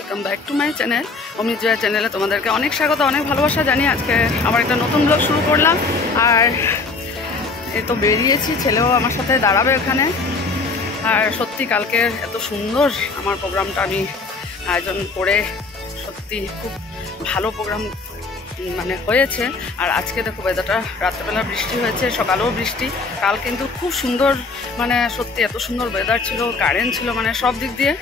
Welcome back to my channel Amrita Joya চ্যানেলে তোমাদেরকে অনেক স্বাগত, অনেক ভালোবাসা জানি। আজকে আমার একটা নতুন ব্লগ শুরু করলাম। আর এই তো বেরিয়েছি, ছেলেও আমার সাথে দাঁড়াবে ওখানে। আর সত্যি কালকের এত সুন্দর আমার প্রোগ্রামটা আমি আয়োজন করে, সত্যি খুব ভালো প্রোগ্রাম মানে হয়েছে। আর আজকে দেখো ওয়েদারটা, রাত্রেবেলা বৃষ্টি হয়েছে, সকালেও বৃষ্টি। কাল কিন্তু খুব সুন্দর, মানে সত্যি এত সুন্দর ওয়েদার ছিল, কারেন্ট ছিল, মানে সব দিক দিয়ে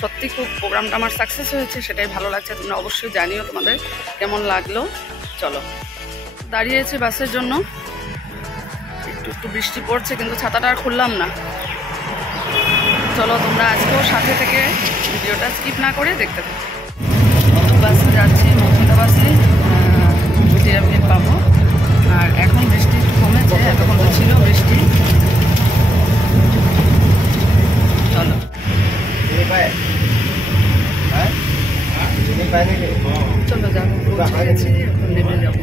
সত্যি খুব প্রোগ্রামটা আমার সাকসেস হয়েছে, সেটাই ভালো লাগছে। তোমরা অবশ্যই জানিও তোমাদের কেমন লাগলো। চলো, দাঁড়িয়েছি বাসের জন্য, একটু একটু বৃষ্টি পড়ছে কিন্তু ছাতাটা আর খুললাম না। চলো তোমরা আজকেও সাথে থেকে ভিডিওটা স্কিপ না করে দেখতে থাকো। বাসে যাচ্ছি, মহিলা বাসে ভিডিও পাবো। আর এখন বৃষ্টি একটু কমেছে, এতক্ষণ তো ছিল বৃষ্টি। চলো চলো যাবো, পৌঁছে গেছি, এখন নেমে যাবো।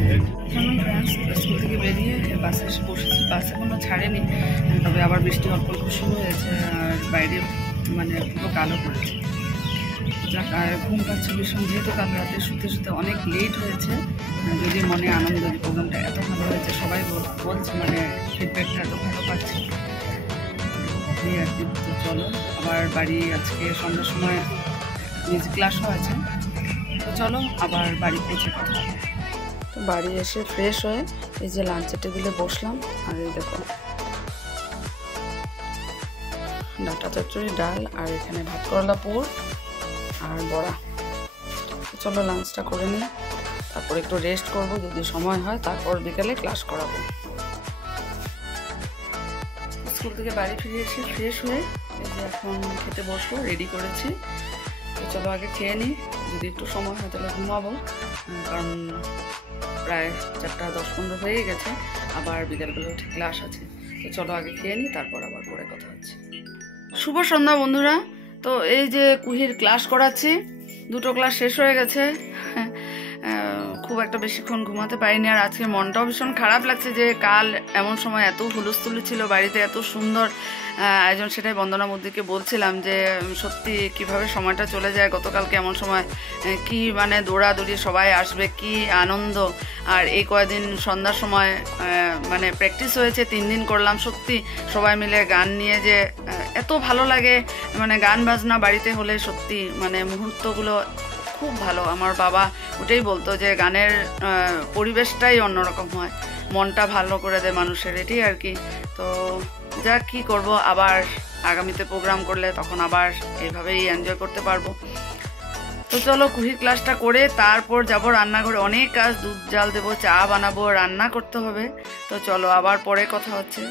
ফ্রেন্ডস স্কুল থেকে বেরিয়ে বাসে এসে বসেছি, বাসে কোনো ছাড়েনি, তবে আবার বৃষ্টি অল্প অল্প শুরু হয়েছে। আর বাইরে মানে পুরো কালো পড়েছে। যাক, আর ঘুম পাচ্ছে ভীষণ, যেহেতু কাল রাতে শুতে শুতে অনেক লেট হয়েছে। যদি মনে আনন্দ, যে প্রোগ্রামটা এত ভালো হয়েছে, সবাই বলছে, মানে ফিডব্যাকটা এত ভালো পাচ্ছি আর কি। তো চলো আবার বাড়ি, আজকে সন্ধ্যার সময় মিউজিক ক্লাসও আছে। তো চলো আবার বাড়ি পৌঁছে কথা হবে। তো বাড়ি এসে ফ্রেশ হয়ে এই যে লাঞ্চের টেবিলে বসলাম। আর এই দেখো ডাঁটা চচ্চড়ি, ডাল, আর এখানে ভাত করলা পুর আর বড়া। চলো লাঞ্চটা করে নিই, তারপর একটু রেস্ট করব যদি সময় হয়, তারপর বিকালে ক্লাস করাবো। স্কুল থেকে বাড়ি ফিরে এসে ফ্রেশ হয়ে এই যে এখন খেতে বসবো, রেডি করেছি। তো চলো আগে খেয়ে নিই, যদি একটু সময় হয় তাহলে ঘুমাবো, কারণ প্রায় 4:10-15 হয়ে গেছে, আবার বিকালবেলা উঠে ক্লাস আছে। তো চলো আগে খেয়ে নিই, তারপর আবার পরে কথা হচ্ছে। শুভ সন্ধ্যা বন্ধুরা। তো এই যে কুহির ক্লাস করাচ্ছি, 2টো ক্লাস শেষ হয়ে গেছে। খুব একটা বেশিক্ষণ ঘুমাতে পারিনি। আর আজকে মনটাও ভীষণ খারাপ লাগছে যে কাল এমন সময় এত হুলস্থুলি ছিল বাড়িতে, এত সুন্দর আয়োজন। সেটাই বন্দনা মোদিকে বলছিলাম যে সত্যি কিভাবে সময়টা চলে যায়। গতকালকে এমন সময় কি মানে দৌড়াদৌড়ি, সবাই আসবে, কি আনন্দ। আর এই কয়েকদিন সন্ধ্যার সময় মানে প্র্যাকটিস হয়েছে, 3 দিন করলাম। সত্যি সবাই মিলে গান নিয়ে যে এত ভালো লাগে, মানে গান বাজনা বাড়িতে হলে সত্যি মানে মুহূর্তগুলো খুব ভালো। আমার বাবা ওটাই বলতো যে গানের পরিবেশটাই অন্যরকম হয়, মনটা ভালো করে দেয় মানুষের, এটাই আর কি। তো যা কি করব, আবার আগামীতে প্রোগ্রাম করলে তখন আবার এইভাবেই এনজয় করতে পারবো। তো চলো কুহির ক্লাসটা করে তারপর যাব রান্নাঘরে, অনেক কাজ, দুধ জাল দেবো, চা বানাবো, রান্না করতে হবে। তো চলো আবার পরে কথা হচ্ছে।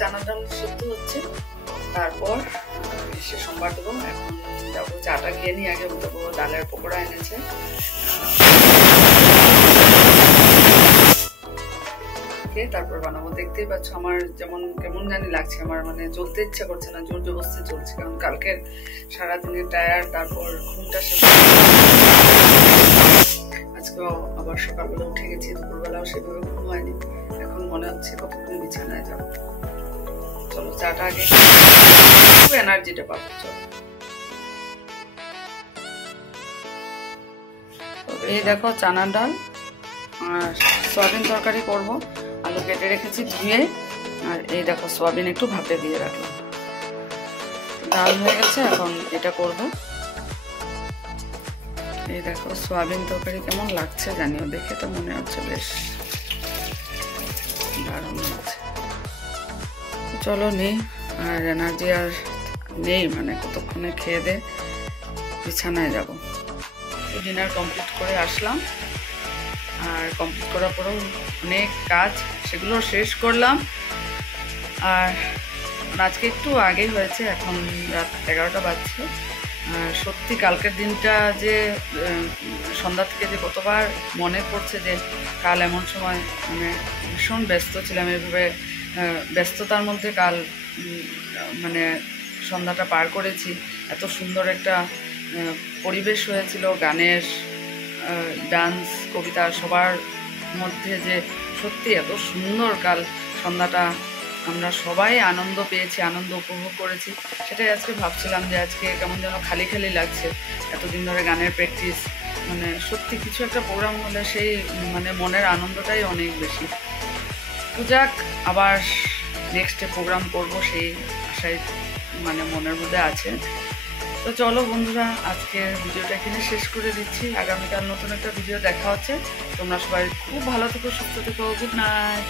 চানার ডাল সিদ্ধ হচ্ছে, তারপর এসে সোমবার দেবো। এখন যাবো চাটা খেয়ে নিই, আগে দেবো ডালের পকোড়া এনেছে, তারপর বানাবো। দেখতেই পাচ্ছ আমার যেমন কেমন জানি লাগছে, আমার মানে চলতে ইচ্ছা করছে না, জোর জবরদস্তি চলছে, কারণ কালকের সারাদিনের টায়ার, তারপর ঘুমটা শেষ। আজকেও আবার সকালবেলা উঠে গেছি, দুপুরবেলাও সেভাবে ঘুম হয়নি। এখন মনে হচ্ছে কতক্ষণ বিছানায় যাবো। চলো চাটা আগে, খুব এনার্জিটা পাবো। চলো, এই দেখো চানার ডাল আর সয়াবিন তরকারি করব। আলু কেটে রেখেছি ধুয়ে, আর এই দেখো সয়াবিন একটু ভাপে দিয়ে রাখলাম। ডাল হয়ে গেছে, এখন এটা করব। এই দেখো সয়াবিন তরকারি কেমন লাগছে জানিও, দেখে তো মনে হচ্ছে বেশ দারুণ লাগছে। চলো নেই, আর এনার্জি আর নেই, মানে কতক্ষণে খেয়ে দে বিছানায় যাব। ডিনার কমপ্লিট করে আসলাম, আর কমপ্লিট করার পরেও অনেক কাজ সেগুলো শেষ করলাম। আর আজকে একটু আগেই হয়েছে, এখন রাত 11টা বাজছে। সত্যি কালকের দিনটা যে সন্ধ্যা থেকে যে কতবার মনে পড়ছে যে কাল এমন সময় মানে ভীষণ ব্যস্ত ছিলাম, এভাবে ব্যস্ততার মধ্যে কাল মানে সন্ধ্যাটা পার করেছি। এত সুন্দর একটা পরিবেশ হয়েছিল, গানের, ডান্স, কবিতা সবার মধ্যে যে সত্যি এত সুন্দর কাল সন্ধ্যাটা আমরা সবাই আনন্দ পেয়েছি, আনন্দ উপভোগ করেছি। সেটাই আজকে ভাবছিলাম যে আজকে কেমন যেন খালি খালি লাগছে। এতদিন ধরে গানের প্র্যাকটিস, মানে সত্যি কিছু একটা প্রোগ্রাম হলে সেই মানে মনের আনন্দটাই অনেক বেশি। তো যাক, আবার নেক্সটে প্রোগ্রাম করব সেই আশায় মানে মনের মধ্যে আছে। তো চলো বন্ধুরা, আজকের ভিডিওটা এখানে শেষ করে দিচ্ছি। আগামীকাল নতুন একটা ভিডিও দেখা হচ্ছে। তোমরা সবাই খুব ভালো থেকো, সুস্থ থেকো। Good night.